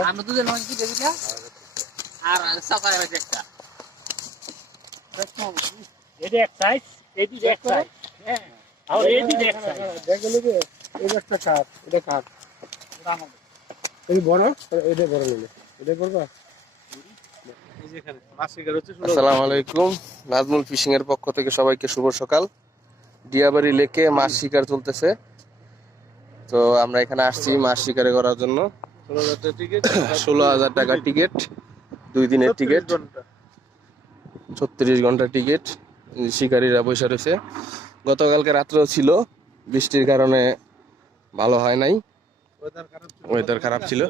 আমরা দুজন মানুষ কি দেবিটা আর সকালে হয়েছে একটা এটা এক সাইজ এটি এক সাইজ হ্যাঁ আর এটি এক সাইজ দেখলে যে এটা একটা কাঠ এটা কাঠ এই বড় এটা বড় নিলে এটা করবা আসসালামু আলাইকুম নাজমুল ফিশিং এর পক্ষ থেকে সবাইকে শুভ সকাল ডিয়াবাড়ি লেকে মাছ শিকার চলতেছে তো আমরা এখানে আসছি মাছ শিকারে করার জন্য ষোলো হাজার টাকা টিকিট দুই দিনের টিকিট। ছত্রিশ ঘণ্টা টিকিট শিকারীরা বসে রয়েছে। গতকালকে রাত্রেও ছিল বৃষ্টির কারণে ভালো হয় নাই। ওয়েদার খারাপ ছিল?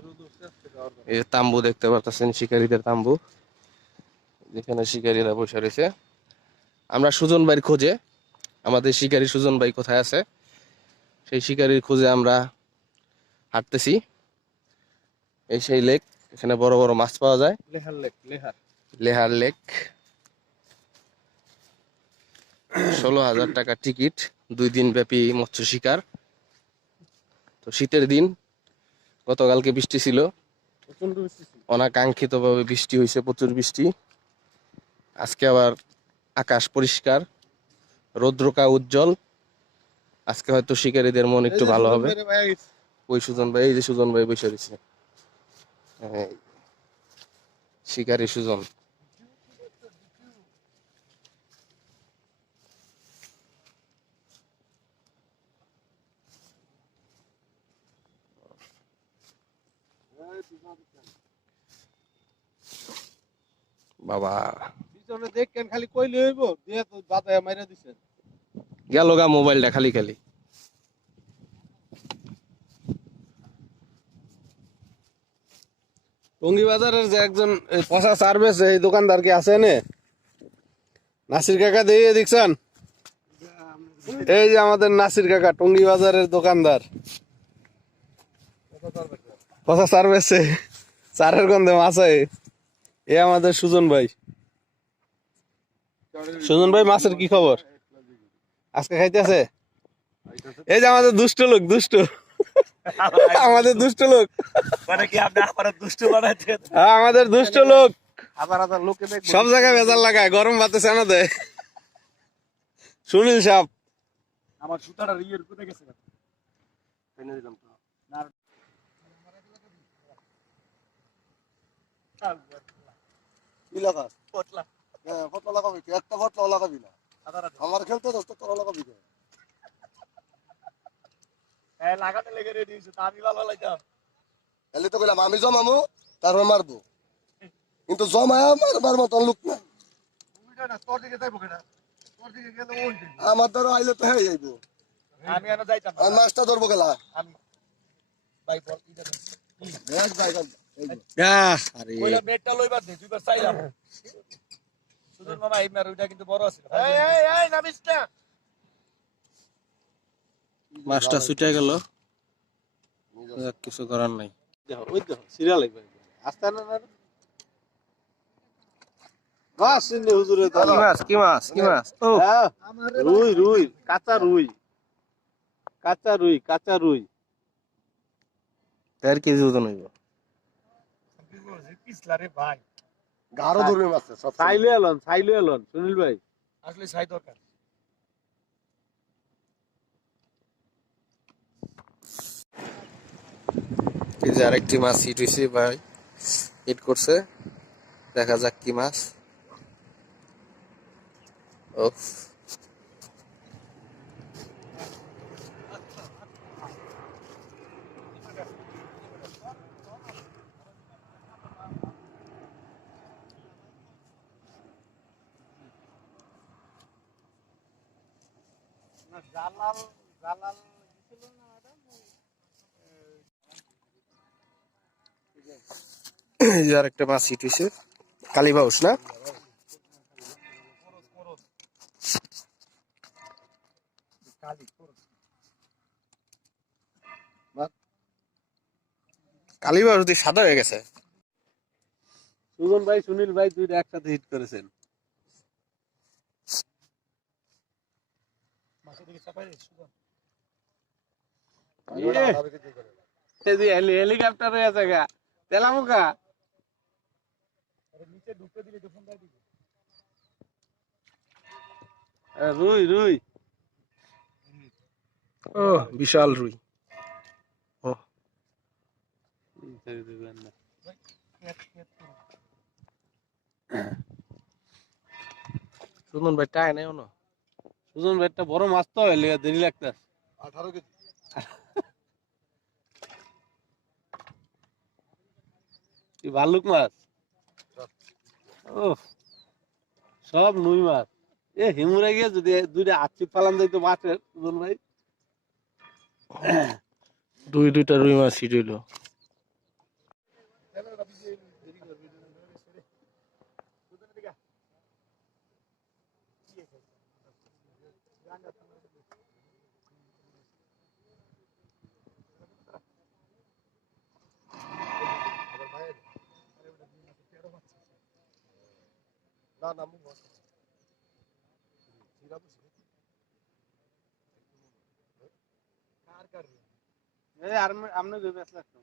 এই তাম্বু দেখতে পারতেছেন শিকারীদের তাম্বু। যেখানে শিকারীরা বসে রয়েছে। আমরা সুজন ভাইয়ের খোঁজে আমাদের শিকারী সুজন ভাই কোথায় আছে? সেই শিকারীর খোঁজে আমরা হাঁটতেছি। এই সেই লেক এখানে বড় বড় মাছ পাওয়া যায়। লেহার লেক লেহার। লেহার লেক ষোলো হাজার টাকা টিকিট দুই দিন ব্যাপী মৎস্য শিকার। তো শীতের দিন গতকালকে বৃষ্টি ছিল। প্রচণ্ড বৃষ্টি অনাকাঙ্ক্ষিত ভাবে বৃষ্টি হয়েছে প্রচুর বৃষ্টি। আজকে আবার আকাশ পরিষ্কার রৌদ্রকা উজ্জ্বল। আজকে হয়তো শিকারীদের মন একটু ভালো হবে। ওই সুজন ভাই এই যে সুজন ভাই বসে রয়েছে। শিকারী সুজন বাবা। দেখেন খালি কইলে হইব দিয়ে তো বাতায় মাইরা দিছে। গেল গা মোবাইলটা খালি খালি। টঙ্গি বাজারের যে একজন পচা সার্ভিস এই দোকানদার কি আছে নে নাসির কাকা দিয়ে দেখছেন এই যে আমাদের নাসির কাকা টঙ্গি বাজারের দোকানদার। পচা সার্ভিসে চারের গন্ধে মাছ এ আমাদের সুজন ভাই। সুজন ভাই, মাছের কি খবর? আজকে খাইতেছে? এই যে আমাদের দুষ্ট লোক, দুষ্ট। আমাদের দুষ্ট লোক। মানে কি আপনি আমার দুষ্ট বানাচ্ছেন হ্যাঁ, আমাদের দুষ্ট লোক। হাজার হাজার লোকে দেখব। সব জায়গায় লাগায় গরম ভাতে সেনা দেয়। সুনীল আমার সুতাটা ইয়ের কোথায় গেছে কি লাগা পটলা। হ্যাঁ ফটলা লাগাবি একটা ফটলা লাগাবি না। আমার খেলতে দোস্ত তোরা লাগাবি? হ্যাঁ লাগাতে লেগে রেডি হয়েছে আমি ভালো লাগাম এলি তো কইলাম আমি জমামু তারপর মারবো। কিন্তু জমায়া মারবার মতন লোক নাই। তোর দিকে যাইবো কেনা তোর দিকে গেলে ওই আমার দ্বারা আইলে তো হয়ে যাইবো। আমি এনে যাইতাম আর মাছটা ধরবো গেলা আমি ভাই বল ভাই যে। আরে। কইলাম নেটটা লইবার দে দুইবার চাইলাম। সুজন মামা এই মার ওইটা কিন্তু বড় আছে এই এই এই নামিস না মাছটা ছুটে গেল। কিছু করার নাই। ওই দেখো সিরিয়াল একবার আস্তে না না মাছ সিন্নি হুজুরে কি মাছ কি মাছ কি মাছ? ও। রুই রুই কাঁচা রুই। কাঁচা রুই কাঁচা রুই। দেড় কেজি ওজন হইব। পিছলা রে ভাই গাঢ় ধরবি মাছ সব ছাইলে এলন ছাইলে এলন সুনীল ভাই। আসলে সাই দরকার। এই যে আরেকটি মাছ হিট হয়েছে ভাই। হিট করছে। দেখা যাক কি মাছ। ও জালাল জালাল দিছিল না? যে আরেকটা মাছ হিট হয়েছে কালীবাউস না? কালি কালীবাউস দিয়ে সাদা হয়ে গেছে। সুজন ভাই সুনীল ভাই দুইটা একসাথে হিট করেছেন। হেলিকপ্টার হয়ে আছে গা তেলামুখা নিচে ঢুকতে দিলে তো ফোন দিবে। এ, রুই রুই। ও বিশাল রুই। সুমন ভাই টাই নাই না সুজন ভাই একটা বড় মাছ তো দেরি লাগতাছে। আঠারো কেজি। ভাল্লুক মাছ? ও সব নুই মাছ। এ, হিমুরে গিয়ে যদি দুইটা আচ্ছি ফালান যাইতো মাছের ভাই। দুই, দুইটা রুই মাছ হিট না না মুখ এই আর আমনে লাগতো।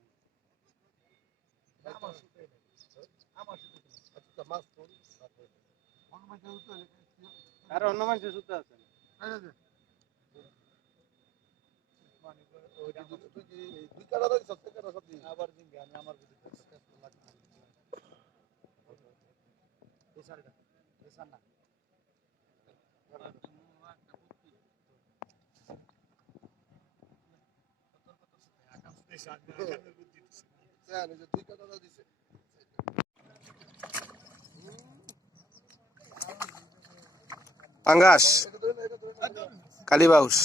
আচ্ছা অন্য মানুষের সুতা আছে তুই কি দুই কাটা ধরিস সব কাটা সব দিস আবার দিন আমি আমার না হ্যাঁ নিজে দুই কাটা দিছে পাঙ্গাস কালীবাউস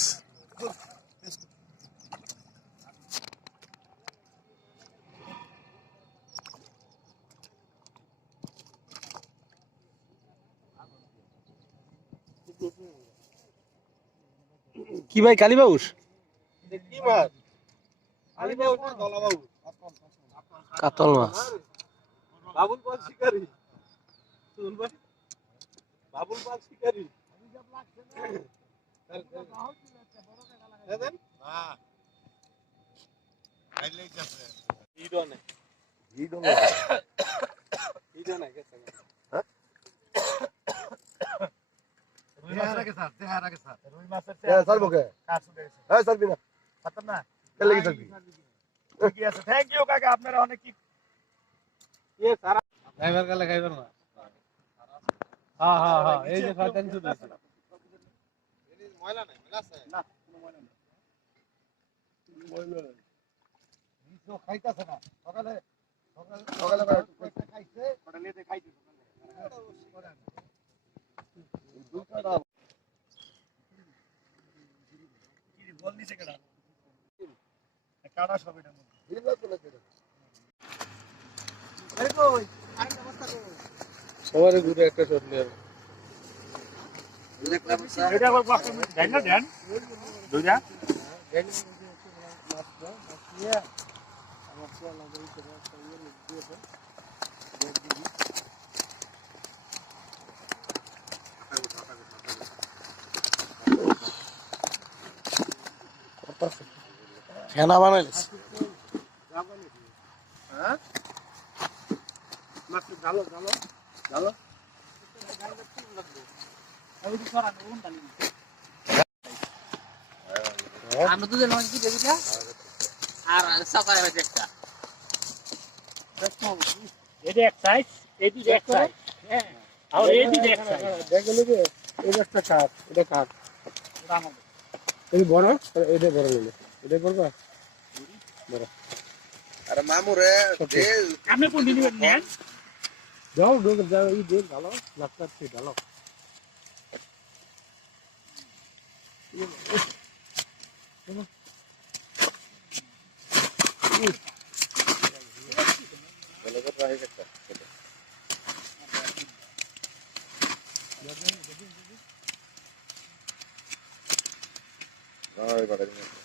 কি ভাই কালীবাউস? কাতল মাছ। বাবুল পাল শিকারি। বাবুল পাল শিকারি। দেন ইডনে ভিড় ইডনে গেছে চেহারাকে স্যার চেহারাকে স্যার রুই মাছের হ্যাঁ সারবো কে কাজ শুনে গেছে হ্যাঁ সারবি না পারতাম না কেন লেগে সারবি ঠিকই আছে থ্যাংক ইউ কাকা আপনারা অনেক কি এ সারা খাইবার গেলে খাইবার না হ্যাঁ হ্যাঁ হ্যাঁ এই যে ফাটান শুধু ময়লা নাই ময়লা আছে না কোনো মনে নেই নিচো খাইতাছে না সকালে সকালে সকালে করে একটু কয়েকটা খাইছে ওটা লেতে খাইছে দুই কাটা কি বল নিচে কেডা কাটা সব এটা মধ্যে ভিড় লাগতো না কেটে আরে কই আরেকটা বস্তা কই সবার ঘুরে একটা শট নিয়ে এটা ফেনা বানাইলিস? মাছ ভালো ভালো ভালো আমরা দুজন কি দেবি আর সকালে একটা এটি এক সাইজ এটি এক সাইজ হ্যাঁ আর এটি এক সাইজ দেখলে যে এটা একটা কাপ এটা এই বড় এটা বড় নিলে। এটা করবা আরে মামুরে আপনি কোন দিন নেন যাও ঢোক যাও এই দেখ ভালো লাগতার থেকে ভালো এই কাপ টুকু